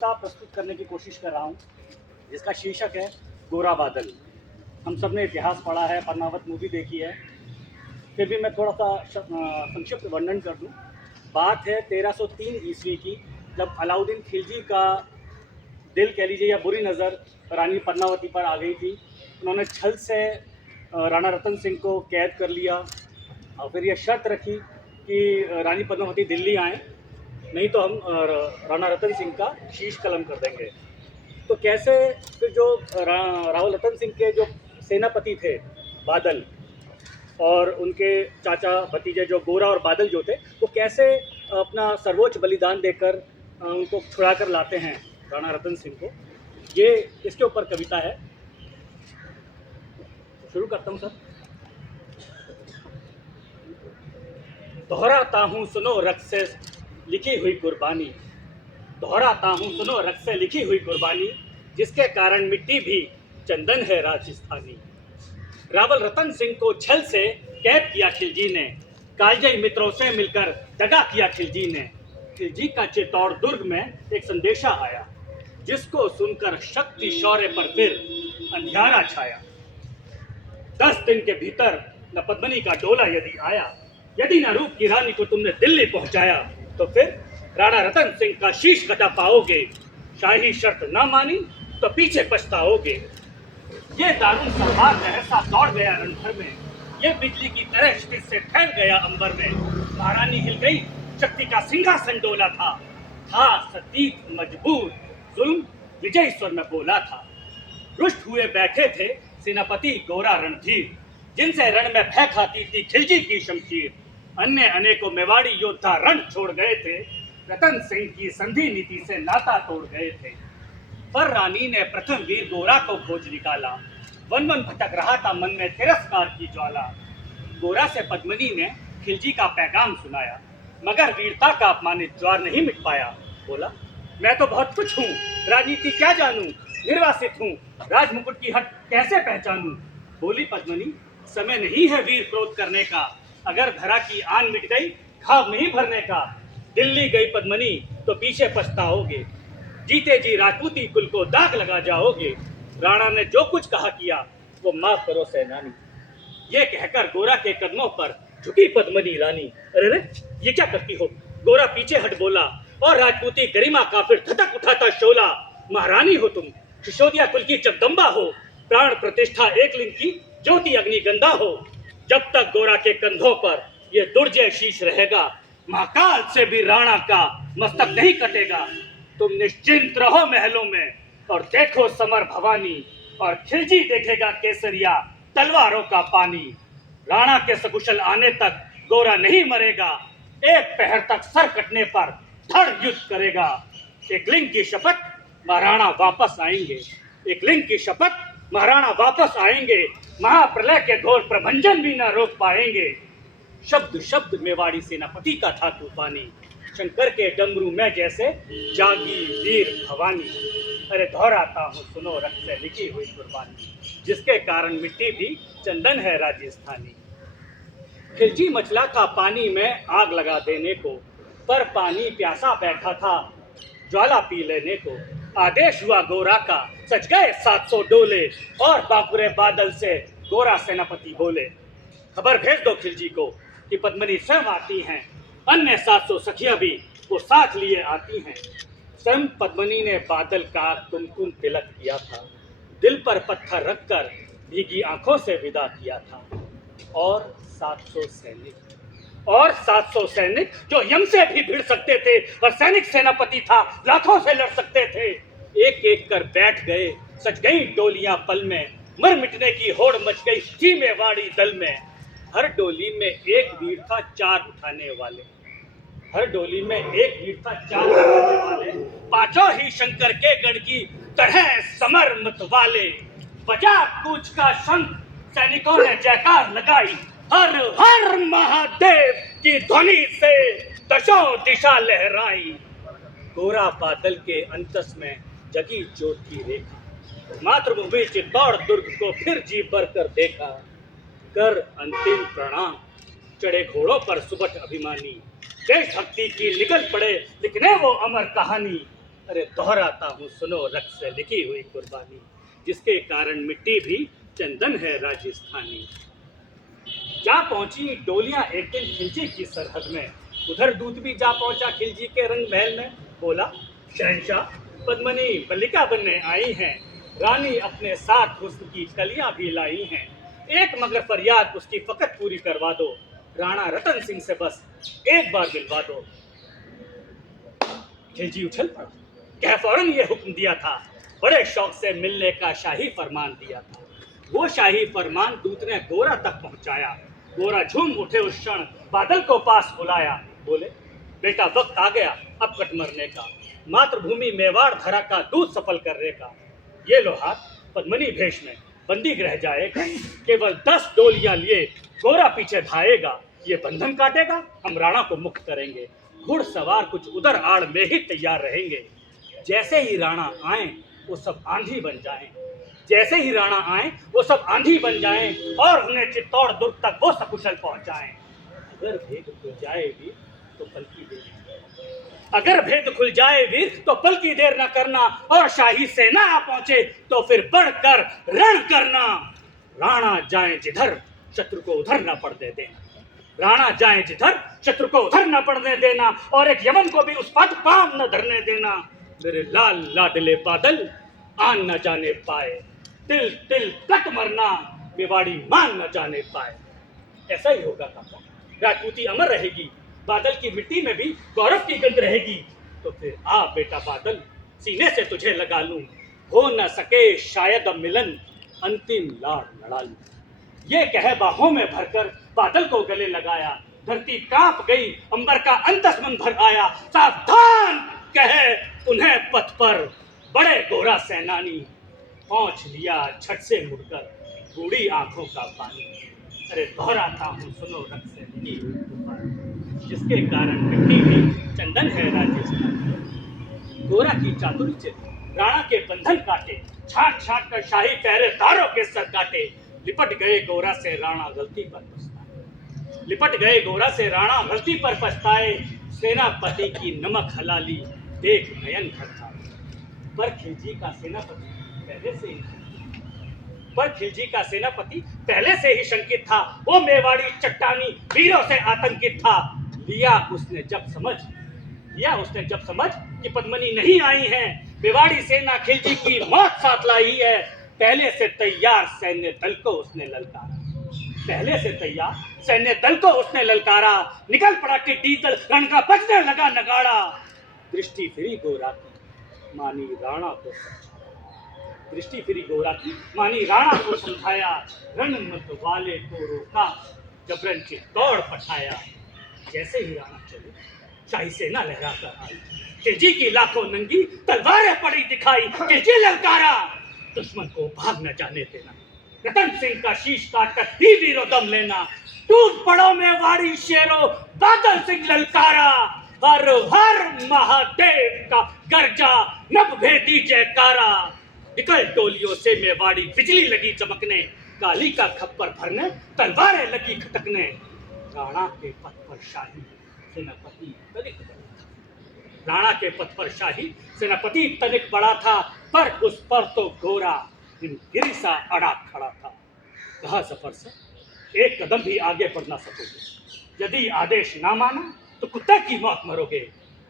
प्रस्तुत करने की कोशिश कर रहा हूँ जिसका शीर्षक है गोरा बादल। हम सब ने इतिहास पढ़ा है, पद्मावत मूवी देखी है, फिर भी मैं थोड़ा सा संक्षिप्त वर्णन कर दूँ। बात है 1303 ईस्वी की, जब अलाउद्दीन खिलजी का दिल कह लीजिए या बुरी नज़र रानी पद्मावती पर आ गई थी। उन्होंने छल से राणा रतन सिंह को कैद कर लिया और फिर यह शर्त रखी कि रानी पद्मावती दिल्ली आएँ, नहीं तो हम राणा रतन सिंह का शीश कलम कर देंगे। तो कैसे फिर जो रावल रतन सिंह के जो सेनापति थे बादल और उनके चाचा भतीजे जो गोरा और बादल जो थे, वो कैसे अपना सर्वोच्च बलिदान देकर उनको छुड़ा कर लाते हैं राणा रतन सिंह को, ये इसके ऊपर कविता है। शुरू करता हूँ सर। दोहराता हूँ सुनो रक्त से लिखी हुई कुर्बानी, दोहराता हूँ सुनो रक्त से लिखी हुई कुर्बानी, जिसके कारण मिट्टी भी चंदन है राजस्थानी। रावल रतन सिंह को छल से कैद किया खिलजी ने, कालजयी मित्रों से मिलकर दगा किया खिलजी ने। खिलजी का चित्तौड़ दुर्ग में एक संदेशा आया, जिसको सुनकर शक्ति शौर्य पर फिर अंधियारा छाया। 10 दिन के भीतर न पद्मिनी का डोला यदि आया, यदि न रूप की रानी को तुमने दिल्ली पहुंचाया, तो फिर राणा रतन सिंह का शीश कटा पाओगे। शाही शर्त ना मानी तो पीछे पछताओगे। ये दारुण सलवार सहसा दौड़ गया रण भर में, ये बिजली की तरह क्षितिज से फैल गया अंबर में। महारानी हिल गई, शक्ति का सिंहासन डोला था सतीत मजबूर, जुल्म विजय स्वर में बोला था। रुष्ट हुए बैठे थे सेनापति गोरा रणधीर, जिनसे रण में भय खाती थी खिलजी की शमशीर। अन्य अनेकों मेवाड़ी योद्धा रण छोड़ गए थे, रतन सिंह की संधि नीति से नाता तोड़ गए थे। पर रानी ने प्रथम वीर गोरा को खोज निकाला, वन वन भटक रहा था मन में तिरस्कार की ज्वाला। गोरा से पद्मिनी ने खिलजी का पैगाम सुनाया, मगर वीरता का अपमानित ज्वार नहीं मिट पाया। बोला, मैं तो बहुत कुछ हूँ, राजनीति क्या जानूं, निर्वासित हूँ, राजमुकुट की हट कैसे पहचानूं। बोली पद्मिनी, समय नहीं है वीर क्रोध करने का, अगर धरा की आन मिट गई घाव नहीं भरने का। दिल्ली गई पद्मिनी तो पीछे पछताओगे, जीते जी राजपूती कुल को दाग लगा जाओगे। राणा ने जो कुछ कहा किया वो माफ करो सेनानी, ये कहकर गोरा के कदमों पर झुकी पद्मिनी रानी। अरे रे, ये क्या करती हो? गोरा पीछे हट बोला, और राजपूती गरिमा का फिर धधक उठाता शोला। महारानी हो तुम, सिसोदिया कुल की जगदम्बा हो, प्राण प्रतिष्ठा एक लिंग की ज्योति अग्निगंधा हो। जब तक गोरा के कंधों पर ये दुर्जय शीश रहेगा, महाकाल से भी राणा का मस्तक नहीं कटेगा। तुम निश्चिंत रहो महलों में और देखो समर भवानी, और खिलजी देखेगा केसरिया तलवारों का पानी। राणा के सकुशल आने तक गोरा नहीं मरेगा, एक पहर तक सर कटने पर धड़ युद्ध करेगा। एक लिंग की शपथ महाराणा वापस आएंगे, एक लिंग की शपथ महाराणा वापस आएंगे। महाप्रलय के घोर प्रभंजन भी न रोक पाएंगे। शब्द शब्द मेवाड़ी सेनापति का था तूफानी, शंकर के डमरू में जैसे जागी वीर भवानी। अरे दोहराता हूँ सुनो रक्त से लिखी हुई कुर्बानी, जिसके कारण मिट्टी भी चंदन है राजस्थानी। खिलजी मचला था पानी में आग लगा देने को, पर पानी प्यासा बैठा था ज्वाला पी लेने को। आदेश हुआ गोरा का, सज गए 700 डोले, और बांकुरे बादल से गोरा सेनापति बोले, खबर भेज दो खिलजी को कि पद्मिनी स्वयं आती हैं, अन्य 700 सखियां भी वो साथ लिए आती हैं। स्वयं पद्मिनी ने बादल का कुमकुम तिलक किया था, दिल पर पत्थर रखकर भीगी आंखों से विदा किया था। और 700 सैनिक जो यम से भी भिड़ सकते थे, और सैनिक सेनापति था लाखों से लड़ सकते थे। एक एक कर बैठ गए, सज गई डोलियां पल में, मर मिटने की होड़ मच गई थी मेवाड़ी दल में। हर डोली में एक वीर था 4 उठाने वाले, हर डोली में एक वीर था 4 उठाने वाले। पांचों ही शंकर के गण की तरह समर मत वाले। बजा कूच का शंख, सैनिकों ने जयकार लगाई, हर हर महादेव की ध्वनि से दशों दिशा लहराई। गोरा बादल के अंतस में जगी ज्योत की रेखा, मातृभूमि चित्तौड़ दुर्ग को फिर जी भर कर देखा। कर अंतिम प्रणाम, चढ़े घोड़ों पर सुबह अभिमानी, देशभक्ति की निकल पड़े लिखने वो अमर कहानी। अरे दोहराता हूँ सुनो रक्त से लिखी हुई कुर्बानी, जिसके कारण मिट्टी भी चंदन है राजस्थानी। जा पहुंची डोलियां एक दिन खिलजी की सरहद में, उधर दूत भी जा पहुंचा खिलजी के रंग महल में। बोला, शहंशाह पद्मनी मल्लिका बनने आई हैं, रानी अपने साथ हुस्न की कलियां भी लाई हैं, एक मगर फरियाद उसकी फकत पूरी करवा दो, राणा रतन सिंह से बस एक बार मिलवा दो। खिलजी उछल पड़ा, कह फौरन ये हुक्म दिया था, बड़े शौक से मिलने का शाही फरमान दिया था। वो शाही फरमान दूत ने गोरा तक पहुंचाया। गोरा झूम उठे उस क्षण, बादल को पास बुलाया। बोले, बेटा वक्त आ गया अब कट मरने का, मातृभूमि मेवाड़ धरा का दूध सफल करने का। ये लो हाथ, पद्मनी भेष में बंदी रह जाएगा, केवल 10 डोलियां लिए गोरा पीछे धाएगा, ये बंधन काटेगा, हम राणा को मुक्त करेंगे, घुड़सवार कुछ उधर आड़ में ही तैयार रहेंगे। जैसे ही राणा आए वो सब आंधी बन जाएं, जैसे ही राणा आए वो सब आंधी बन जाएं और उन्हें चित्तौड़ दुर्ग तक वो सकुशल पहुंचाएं। अगर भेद खुल जाए वीर तो पल की देर, अगर भेद खुल जाए वीर तो पल की देर न करना, और शाही सेना आ पहुंचे तो फिर बढ़कर रण करना। राणा जाए जिधर शत्रु को उधर न पड़ने देना, राणा जाए जिधर शत्रु को उधर न पड़ने देना, और एक यमन को भी उस पथ पांव न धरने देना। मेरे लाल लाडले बादल आन न जाने पाए, तिल तिल कट मरना मेवाड़ी मान न जाने पाए। ऐसा ही होगा काका, राजपूती अमर रहेगी, बादल की मिट्टी में भी गौरव की गंध रहेगी। तो फिर आ बेटा बादल, सीने से तुझे लगा लूं, हो न सके शायद अब मिलन, अंतिम लाड़ लड़ा लूं। ये कह बाहों में भरकर बादल को गले लगाया, धरती कांप गई, अंबर का अंतस मन भर आया। सावधान कहे उन्हें पथ पर बड़े गोरा सेनानी, पहुंच लिया छट से मुड़कर बूढ़ी आंखों का पानी। अरे दोहराता हूँ सुनो रक्त से लिखी हुई कुर्बानी, जिसके कारण मिट्टी भी चंदन है राजस्थान। गोरा की चातुरी से राणा के बंधन काटे, छाट छाट कर शाही पहरेदारों के सर काटे। लिपट गए गोरा से राणा गलती पर पछताए, लिपट गए गोरा से राणा गलती पर पछताए। सेनापति की नमक हलाली देख नयन भर आए। पर खिलजी का सेनापति पहले से ही शंकित था, वो मेवाड़ी चट्टानी वीरों से आतंकित था। लिया उसने जब समझ कि पद्मनी नहीं आई है, मेवाड़ी सेना खिलजी की मौत साथ लाई है। पहले से तैयार सैन्य दल को उसने ललकारा, निकल पड़ा टिड्डी दल, रण का बजने लगा नगाड़ा। दृष्टि फिरी गोरा की मानी राणा को समझाया, रणमत वाले को रोका, जबरन चित्तौड़ पठाया। जैसे ही राणा चले, शाही सेना लहरा कर आई, खिलजी की लाखों नंगी तलवारें पड़ी दिखाई। खिलजी ललकारा, दुश्मन को भाग न जाने देना, रतन सिंह का शीश काटकर ही वीरों दम लेना। टूट पड़ो मेवाड़ी शेरों, बादल सिंह ललकारा, हर हर महादेव का गर्जा, नभ भेदी जयकारा। निकल टोलियों से मेवाड़ी बिजली लगी चमकने, काली का खप्पर भरने तलवारें लगी खटकने। राणा के पथ पर शाही सेनापति तनिक बड़ा था, पर उस पर तो गोरा हिमगिरी सा अड़ा खड़ा था। कहा जफर से, एक कदम भी आगे बढ़ ना सकोगे, यदि आदेश ना माना तो कुत्ते की मौत मरोगे।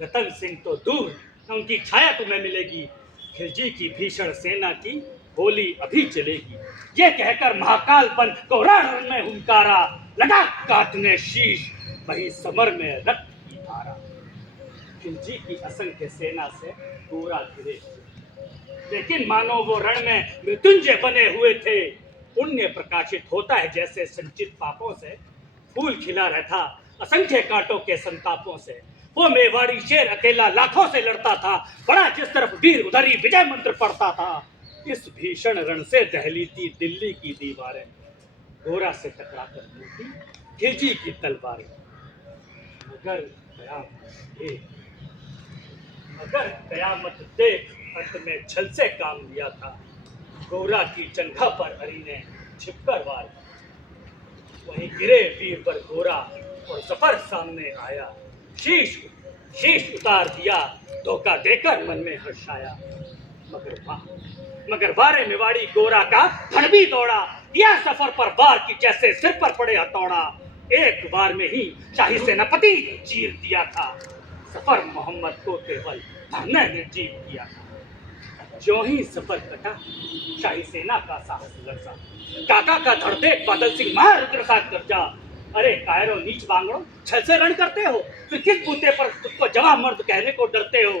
रतन सिंह तो दूर न उनकी छाया तुम्हें मिलेगी, खिलजी की भीषण सेना की गोली अभी चलेगी। ये कहकर महाकाल बन गोरा रण में हुंकारा, लगा काटने शीश वही समर में रक्त की धारा। खिलजी की असंख्य सेना से गोरा घिरे, लेकिन मानो वो रण में मृत्युंजय बने हुए थे। पुण्य प्रकाशित होता है जैसे संचित पापों से, फूल खिला रहता असंख्य कांटों के संतापों से। वो मेवाड़ी शेर अकेला लाखों से लड़ता था, बड़ा जिस तरफ वीर उधर ही विजय मंत्र पढ़ता था। इस भीषण रण से दहली थी दिल्ली की दीवारें, गोरा से टकराकर टूटी खिलजी की तलवारें। मगर कयामत देख अंत में छल से काम लिया था। गोरा की चंगा पर हरि ने छिपकर वार, वहीं गिरे वीर पर गोरा और जफर सामने आया। शीश शीश उतार दिया, धोखा देकर मन में हर्षाया। मगर बारे मेवाड़ी गोरा का धड़ भी दौड़ा, दिया सफर पर बार की जैसे सिर पर पड़े हथौड़ा। एक बार में ही शाही सेनापति चीर दिया था, सफर मोहम्मद को केवल हमने निर्जीव किया था। जो ही सफर कटा, शाही सेना का साहस लर्जा, काका का धड़ देख बादल सिंह महारुद्र सा गर्जा। अरे कायरो नीच बांगड़ो, छल से रण करते हो, फिर किस बूते पर खुद को जवां मर्द कहने को डरते हो।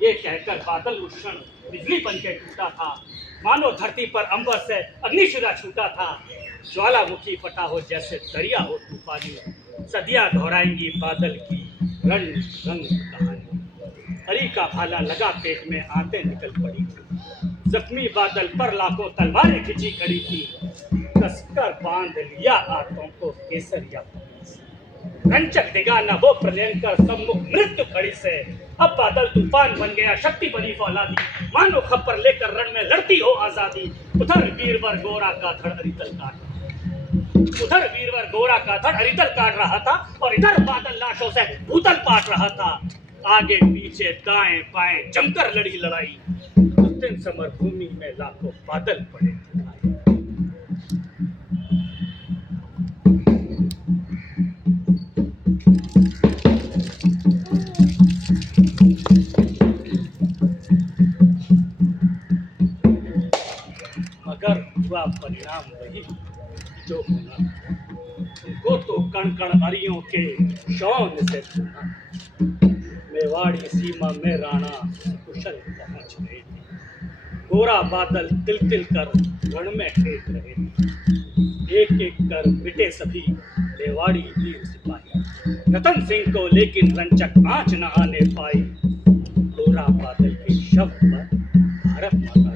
ये कहकर बादल उस क्षण बिजली बन के टूटा था, मानो धरती पर अंबर से अग्निशिला छूटा था। ज्वालामुखी फटा हो जैसे दरिया हो तूफानी, सदियां दोहराएंगी बादल की रंग रंग कहानी। हरी का भाला लगा पेट में, आंतें निकल पड़ी थी, जख्मी बादल पर लाखों तलवारें खिंची खड़ी थी। कसकर बांध लिया हाथों को केसरिया, रंचक दिगा न वो प्रलयंकर सम्मुख मृत्यु खड़ी से। अब बादल तूफान बन गया, शक्ति बनी फौलादी, मानो खप्पर लेकर रण में लड़ती हो आजादी। उधर वीरवर गोरा का धड़ अरितल काट रहा था, और इधर बादल लाशों से भूतल पाट रहा था। आगे पीछे दाएं बाएं जमकर लड़ी लड़ाई, उस दिन समर भूमि में लाखों बादल पड़े दिखाई। मगर हुआ परिणाम वही जो होना, उनको तो कण कण अरियों के शौन से सुना। मेवाड़ी सीमा में राणा कुशल पहुंच गए थे, गोरा बादल तिल तिल कर रण में फेंक रहे थे। एक एक कर मिटे सभी मेवाड़ी वीर सिपाही, रतन सिंह को लेकिन रंचक आंच न आने पाई। गोरा बादल के शव पर भारत माता